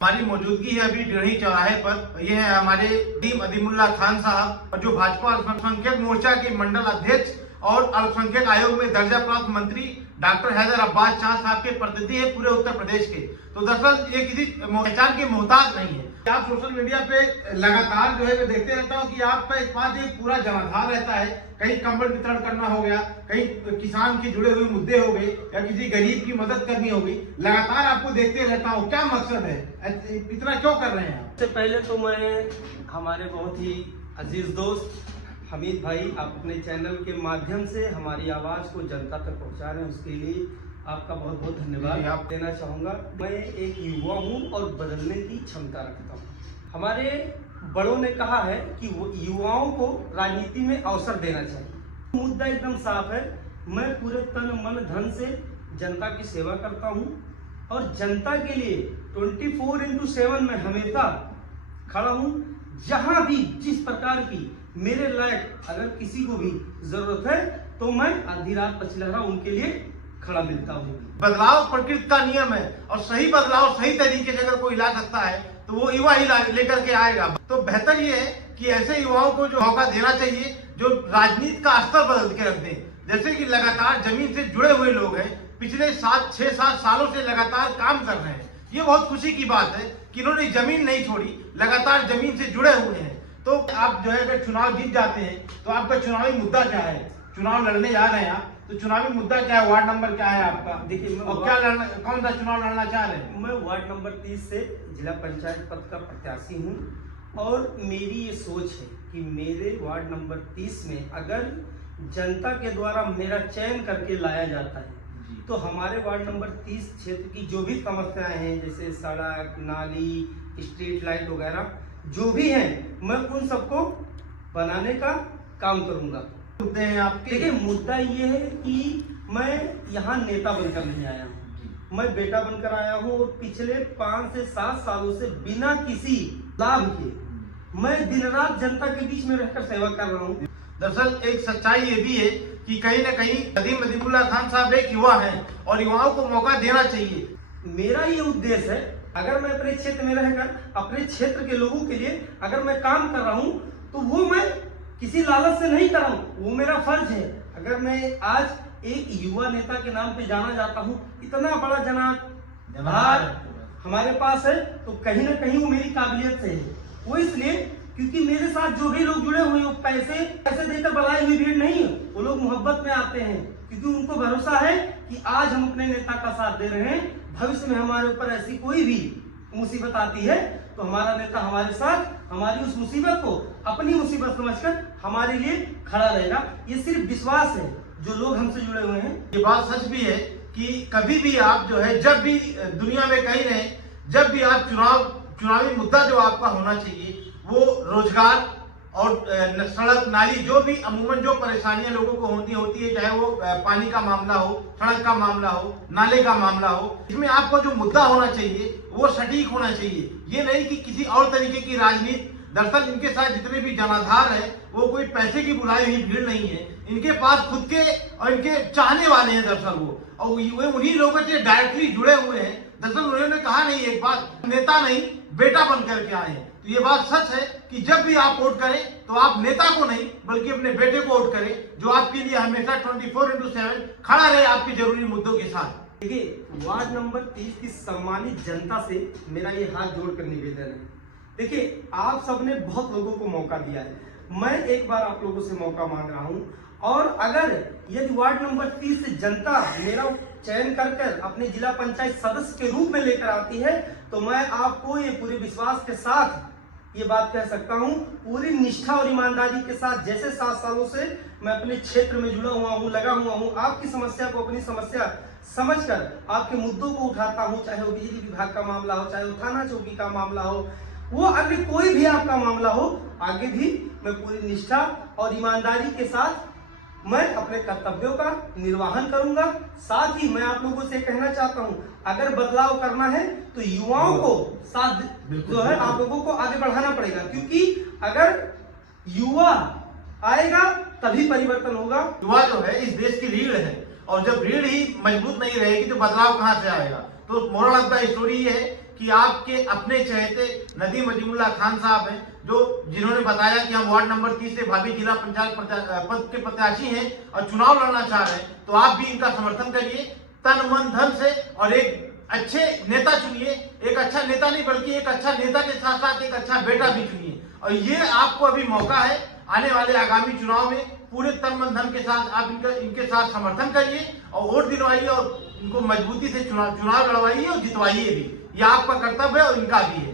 हमारी मौजूदगी है अभी डेढ़ी चौराहे पर। ये है हमारे अदीमुल्ला खान साहब, जो भाजपा अल्पसंख्यक मोर्चा के मंडल अध्यक्ष और अल्पसंख्यक आयोग में दर्जा प्राप्त मंत्री डॉक्टर हैदर अब्बास शाह साहब के प्रतिनिधि है पूरे उत्तर प्रदेश के। तो दरअसल ये किसी पहचान के मोहताज नहीं है। आप सोशल मीडिया पे लगातार जो है मैं देखते रहता हूँ कि आपका इस बात एक पूरा जनाधार रहता है। कहीं कंबल वितरण करना हो गया, कहीं किसान के जुड़े हुए मुद्दे हो गए, या किसी गरीब की मदद करनी हो गई। लगातार आपको देखते रहता हूँ, क्या मकसद है, इतना क्यों कर रहे हैं आप? सबसे पहले तो मैं हमारे बहुत ही अजीज दोस्त हमीद भाई, आप अपने चैनल के माध्यम से हमारी आवाज़ को जनता तक पहुंचा रहे हैं, उसके लिए आपका बहुत बहुत धन्यवाद आप देना चाहूँगा। मैं एक युवा हूँ और बदलने की क्षमता रखता हूँ। हमारे बड़ों ने कहा है कि वो युवाओं को राजनीति में अवसर देना चाहिए। मुद्दा एकदम साफ है, मैं पूरे तन मन धन से जनता की सेवा करता हूँ और जनता के लिए 24/7 में हमेशा खड़ा हूँ। जहाँ भी जिस प्रकार की मेरे लायक अगर किसी को भी जरूरत है तो मैं आधी रात पछलहरा उनके लिए खड़ा मिलता हूँ। बदलाव प्रकृति का नियम है और सही बदलाव सही तरीके से अगर कोई ला सकता है तो वो युवा ही लेकर के आएगा। तो बेहतर ये है कि ऐसे युवाओं को जो मौका देना चाहिए जो राजनीति का स्तर बदल के रख दें। जैसे कि लगातार जमीन से जुड़े हुए लोग हैं, पिछले 6-7 सालों से लगातार काम कर रहे हैं। ये बहुत खुशी की बात है कि इन्होंने जमीन नहीं छोड़ी, लगातार जमीन से जुड़े हुए हैं। तो आप जो है अगर चुनाव जीत जाते हैं तो आपका चुनावी मुद्दा क्या है? चुनाव लड़ने जा रहे हैं आप, तो चुनावी मुद्दा क्या है? वार्ड नंबर क्या है आपका? देखिए, और क्या लड़ना, कौन सा चुनाव लड़ना चाह रहे हैं? मैं वार्ड नंबर 30 से जिला पंचायत पद का प्रत्याशी हूँ और मेरी ये सोच है कि मेरे वार्ड नंबर 30 में अगर जनता के द्वारा मेरा चयन करके लाया जाता है तो हमारे वार्ड नंबर 30 क्षेत्र की जो भी समस्याएं हैं, जैसे सड़क, नाली, स्ट्रीट लाइट वगैरह जो भी हैं, मैं उन सबको बनाने का काम करूंगा। मुद्दे हैं आपके? देखिए, मुद्दा ये है कि मैं यहाँ नेता बनकर नहीं आया हूँ, मैं बेटा बनकर आया हूँ और पिछले 5 से 7 सालों से बिना किसी लाभ के मैं दिन रात जनता के बीच में रहकर सेवा कर रहा हूँ। दरअसल एक सच्चाई ये भी है कि कहीं ना कहीं अदीमुल्ला खान साहब एक युवा हैं और युवाओं को मौका देना चाहिए। मेरा ये उद्देश्य है, अगर मैं अपने क्षेत्र में रहकर अपने क्षेत्र के लोगों के लिए अगर मैं काम कर रहा हूँ तो वो मैं किसी लालच से नहीं कर रहा हूँ, वो मेरा फर्ज है। अगर मैं आज एक युवा नेता के नाम पे जाना जाता हूँ, इतना बड़ा जनाधार हमारे पास है, तो कहीं ना कहीं वो मेरी काबिलियत से है। वो इसलिए क्योंकि मेरे साथ जो भी लोग जुड़े हुए हैं वो पैसे देकर बनाई हुई भीड़ नहीं है, वो लोग मोहब्बत में आते हैं क्योंकि उनको भरोसा है कि आज हम अपने नेता का साथ दे रहे हैं, भविष्य में हमारे ऊपर ऐसी कोई भी मुसीबत आती है तो हमारा नेता हमारे साथ हमारी उस मुसीबत को अपनी मुसीबत समझकर हमारे लिए खड़ा रहेगा। ये सिर्फ विश्वास है जो लोग हमसे जुड़े हुए हैं। ये बात सच भी है कि कभी भी आप जो है, जब भी दुनिया में कहीं रहे, जब भी आप चुनावी मुद्दा जो आपका होना चाहिए वो रोजगार और सड़क, नाली, जो भी अमूमन जो परेशानियां लोगों को होती है, चाहे वो पानी का मामला हो, सड़क का मामला हो, नाले का मामला हो, इसमें आपको जो मुद्दा होना चाहिए वो सटीक होना चाहिए। ये नहीं कि किसी और तरीके की राजनीति। दरअसल इनके साथ जितने भी जनाधार है वो कोई पैसे की बुलाई हुई भीड़ नहीं है, इनके पास खुद के और इनके चाहने वाले हैं दरअसल वो, और वे उन्हीं लोगों से डायरेक्टली जुड़े हुए हैं। दरअसल उन्होंने कहा नहीं एक बात, नेता नहीं बेटा बन करके आए हैं। तो ये बात सच है कि जब भी आप वोट करें तो आप नेता को नहीं बल्कि अपने बेटे को वोट करें, जो आपके लिए हमेशा 24/7 खड़ा रहे आपके जरूरी मुद्दों के साथ। देखिए, वार्ड नंबर 30 की सम्मानित जनता से मेरा ये हाथ जोड़कर निवेदन है। देखिए, आप सबने बहुत लोगों को मौका दिया है, मैं एक बार आप लोगों से मौका मांग रहा हूं और अगर यदि वार्ड नंबर 30 से जनता मेरा चयन कर अपने जिला पंचायत सदस्य के रूप में लेकर आती है तो मैं आपको ये पूरे विश्वास के साथ ये बात कह सकता हूँ, पूरी निष्ठा और ईमानदारी के साथ, जैसे 7 सालों से मैं अपने क्षेत्र में जुड़ा हुआ हूँ, लगा हुआ हूँ, आपकी समस्या को अपनी समस्या समझकर आपके मुद्दों को उठाता हूँ, चाहे वो बिजली विभाग का मामला हो, चाहे वो थाना चौकी का मामला हो, वो अगर कोई भी आपका मामला हो, आगे भी मैं पूरी निष्ठा और ईमानदारी के साथ मैं अपने कर्तव्यों का निर्वहन करूंगा। साथ ही मैं आप लोगों से कहना चाहता हूं, अगर बदलाव करना है तो युवाओं को साथ जो है आप लोगों को आगे बढ़ाना पड़ेगा, क्योंकि अगर युवा आएगा तभी परिवर्तन होगा। युवा जो है इस देश की रीढ़ है और जब रीढ़ ही मजबूत नहीं रहेगी तो बदलाव कहां से आएगा? तो मोरल ऑफ द स्टोरी ये है कि आपके अपने चहेते नदीम अजीमुल्लाह खान साहब हैं, जिन्होंने बताया कि हम वार्ड नंबर 30 से भावी जिला पंचायत पद के प्रत्याशी हैं और चुनाव लड़ना चाह रहे हैं, तो आप भी इनका समर्थन करिए तन मन धन से और एक अच्छे नेता चुनिए। एक अच्छा नेता नहीं बल्कि एक अच्छा नेता के साथ साथ एक अच्छा बेटा भी चुनिए। और ये आपको अभी मौका है, आने वाले आगामी चुनाव में पूरे तन मन धन के साथ आप इनके साथ समर्थन करिए और वोट दिलवाइए और इनको मजबूती से चुनाव लड़वाइए और जितवाइए भी। ये आपका कर्तव्य है और इनका भी है।